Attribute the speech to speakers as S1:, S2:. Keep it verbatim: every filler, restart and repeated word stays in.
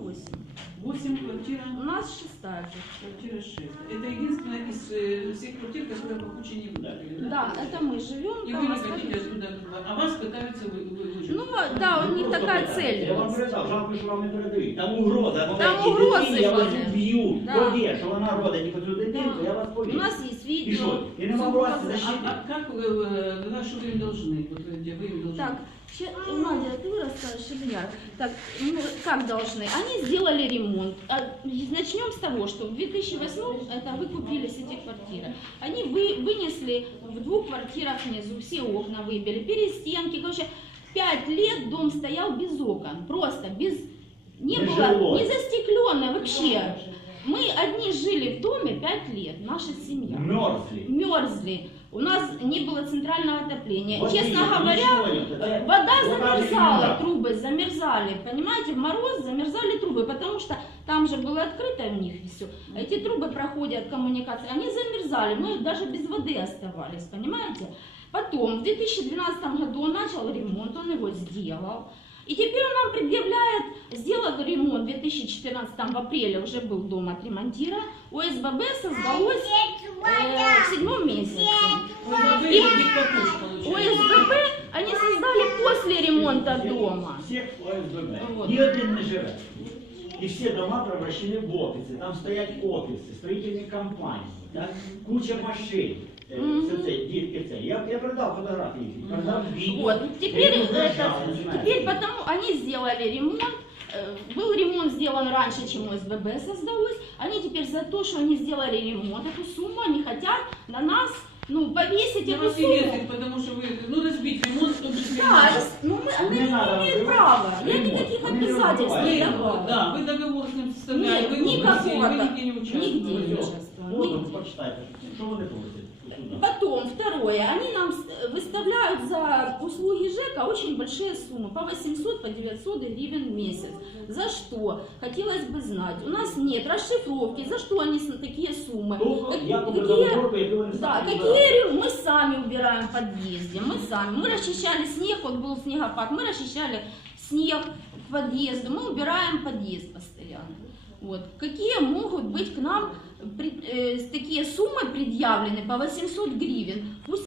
S1: восемь.
S2: восемь квартир.
S1: У нас шестая же.
S2: Квартира шесть. Это единственная из э, всех квартир, которые по куче не выдали.
S1: Да, это мы живем.
S2: И
S1: там
S2: вы не
S1: остальные-
S2: хотите оттуда, а вас пытаются вы, вы, выжить.
S1: Ну да, у них такая цель.
S3: Я вам передав, жалко, що вам не передають. Там угроза,
S1: Там
S3: маленькій
S1: угрози
S3: дитині, я вас
S1: вони.
S3: уб'ю.
S1: Да.
S3: Повір, що вона родить і по цю дитинку,
S1: Да.
S3: я вас
S1: У
S3: повірю.
S1: нас есть
S3: І
S1: видео.
S3: що? І нема
S1: всё
S3: власті
S1: показано.
S3: защити.
S2: А, а как вы, э, на что вы им должны? Вот вы, где вы им должны?
S1: Так, ща- Надя, ты расскажешь или я? Так, ну, как должны? Они сделали ремонт. А, начнем с того, что в две тысячи восьмом это выкупились эти квартиры. Они вы, вынесли в двух квартирах внизу, все окна выбили, перестенки. Короче, пять лет дом стоял без окон. Просто без... Не
S3: Не
S1: было,
S3: жилось.
S1: не застекленно вообще. Мы одни жили в доме пять лет, наша семья.
S3: Мерзлі.
S1: Мерзли. У нас не было центрального отопления.
S3: Вот
S1: Честно
S3: видите,
S1: говоря,
S3: ничего нет. Это
S1: вода
S3: вот
S1: замерзала,
S3: так же
S1: трубы замерзали. Понимаете, в мороз замерзали трубы, потому что там же было открыто у них все. Эти трубы проходят коммуникации, они замерзали, мы даже без воды оставались, понимаете? Потом, в две тысячи двенадцатом году он начал ремонт, он его сделал. И теперь он нам предъявляет, сделал ремонт в две тысячи четырнадцатом, в апреле уже был дом отремонтирован, ОСББ создалось э, в седьмом месяце.
S2: Вы
S1: И
S2: их покуш, получается.
S1: ОСББ они создали после ремонта дома.
S3: Всіх ОСББ.
S1: Вот.
S3: Ні один не живе. І всі дома превращені в офіси. Там стоять офіси, строїтельні компанії, так? Куча машин. Е,
S1: Мгм.
S3: Це, це, дітки це. Я, я передав фотографії, передав відео.
S1: Вот. Теперь,
S3: Я їх
S1: это,
S3: вражав, не знаю.
S1: теперь потому они сделали ремонт. э, Был ремонт сделан раньше, чем ОСББ создалось. Они теперь за то, что они сделали ремонт, эту сумму, они хотят на нас, ну, повесить
S2: Я
S1: эту
S2: вас и
S1: сумму.
S2: весит, потому что вы, ну, разбить ремонт в том числе.
S1: Да, и с- ну мы, они
S3: Не
S1: не
S3: надо
S1: имеют
S3: разбивать
S1: права. Я
S3: ремонт.
S1: никаких
S3: Они не
S1: обязательств
S3: разбивают.
S1: не
S2: Вы,
S1: давала.
S2: да, вы договор с ним составляли,
S1: Нет,
S2: вы его просили, вы
S1: никакого.
S2: нигде не участвовали.
S1: Нигде не
S3: Ось,
S1: участвовали.
S3: Воду,
S1: Нигде.
S3: почитайте, що вони просять.
S1: Потом, второе, они нам с- выставляют за услуги ЖЭКа очень большие суммы, по восемьсот, по девятьсот гривен в месяц. За что? Хотелось бы знать. У нас нет расшифровки, за что они с- такие суммы.
S3: Тобто,
S1: Как-
S3: я
S1: какие-
S3: договорку, яку вони
S1: Да,
S3: самі
S1: какие
S3: збирають.
S1: ре- мы сами убираем в подъезде, мы сами. Мы расчищали снег, вот был снегопад, мы расчищали снег к подъезду, мы убираем подъезд постоянно. Вот. Какие могут быть к нам пред- э, такие суммы предъявлены по восемьсот гривен? Пусть